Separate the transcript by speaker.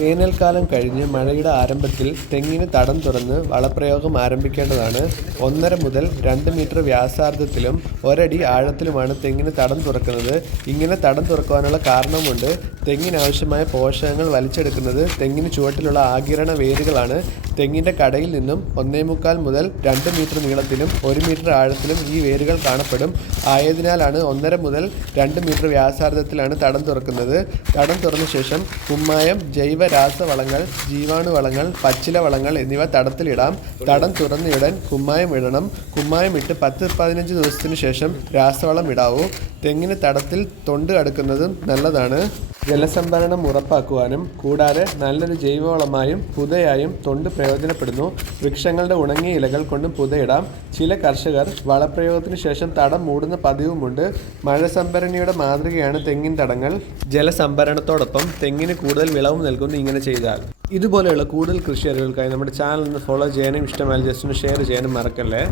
Speaker 1: വേനൽക്കാലം കഴിഞ്ഞ് മഴയുടെ ആരംഭത്തിൽ തെങ്ങിന് തടം തുറന്ന് വളപ്രയോഗം ആരംഭിക്കേണ്ടതാണ്. ഒന്നര മുതൽ രണ്ട് മീറ്റർ വ്യാസാർദ്ധത്തിലും ഒരടി ആഴത്തിലുമാണ് തെങ്ങിന് തടം തുറക്കുന്നത്. ഇങ്ങനെ തടം തുറക്കുവാനുള്ള കാരണമുണ്ട് തെങ്ങിനാവശ്യമായ പോഷകങ്ങൾ വലിച്ചെടുക്കുന്നത് തെങ്ങിന് ചുവട്ടിലുള്ള ആകിരണ വേരുകളാണ്. തെങ്ങിന്റെ കടയിൽ നിന്നും ഒന്നേ മുക്കാൽ മുതൽ രണ്ട് മീറ്റർ നീളത്തിലും ഒരു മീറ്റർ ആഴത്തിലും ഈ വേരുകൾ കാണപ്പെടും. ആയതിനാലാണ് ഒന്നര മുതൽ രണ്ട് മീറ്റർ വ്യാസാർദ്ധത്തിലാണ് തടം തുറക്കുന്നത്. തടം തുറന്ന ശേഷം കുമ്മായം ജൈവ രാസവളങ്ങൾ ജീവാണുവളങ്ങൾ പച്ചില വളങ്ങൾ എന്നിവ തടത്തിലിടാം. തടം തുറന്നയുടൻ കുമ്മായം ഇടണം. കുമ്മായം ഇട്ട് പത്ത് പതിനഞ്ച് ദിവസത്തിന് ശേഷം രാസവളം ഇടാവൂ. തെങ്ങിന് തടത്തിൽ തൊണ്ട് അടുക്കുന്നതും നല്ലതാണ്. ജലസംഭരണം ഉറപ്പാക്കുവാനും കൂടാതെ നല്ലൊരു ജൈവവളമായും പുതയായും തൊണ്ട് പ്രയോജനപ്പെടുന്നു. വൃക്ഷങ്ങളുടെ ഉണങ്ങിയ ഇലകൾ കൊണ്ടും പുതയിടാം. ചില കർഷകർ വളപ്രയോഗത്തിന് ശേഷം തടം മൂടുന്ന പതിവുമുണ്ട്. മഴ സംഭരണിയുടെ മാതൃകയാണ് തെങ്ങിൻ തടങ്ങൾ. ജലസംഭരണത്തോടൊപ്പം തെങ്ങിന് കൂടുതൽ വിളവ് നൽകുന്നു ഇങ്ങനെ ചെയ്താൽ. ഇതുപോലെയുള്ള കൂടുതൽ കൃഷി അറിവുകൾക്കായി നമ്മുടെ ചാനൽ ഒന്ന് ഫോളോ ചെയ്യാനും ഇഷ്ടമായാൽ ജസ്റ്റ് ഒന്ന് ഷെയർ ചെയ്യാനും മറക്കല്ലേ?